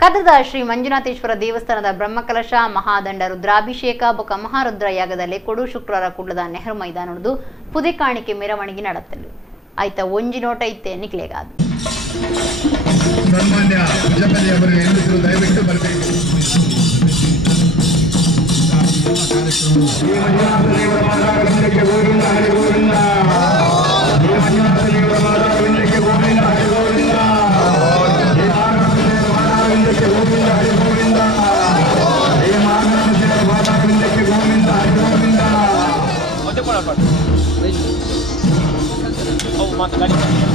ಕದದ ಶ್ರೀ ಮಂಜುನಾಥೇಶ್ವರ ದೇವಸ್ಥಾನದ ಬ್ರಹ್ಮಕಲಶ ಮಹಾದಂಡ ರುದ್ರಾಭಿಷೇಕ ಬೊಕ್ಕ ಮಹಾರುದ್ರ ಯಾಗದಲ್ಲಿ ಕೊಡು ಶುಕ್ರವಾರ ಕುಡ್ಲದ ನೆಹರು ಮೈದಾನದ್ದು ಪುದೆ ಕಾಣಿಕೆ ಮೆರವಣಿಗೆ ನಡೆತ್ತಲು ಆಯ್ತಾ ಒಂಜಿ ನೋಟ ಇತ್ತೆ ನಿಕ್ಲೆಗಾದು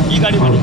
ಈ ಗಾಡಿ ಮಾಡಿ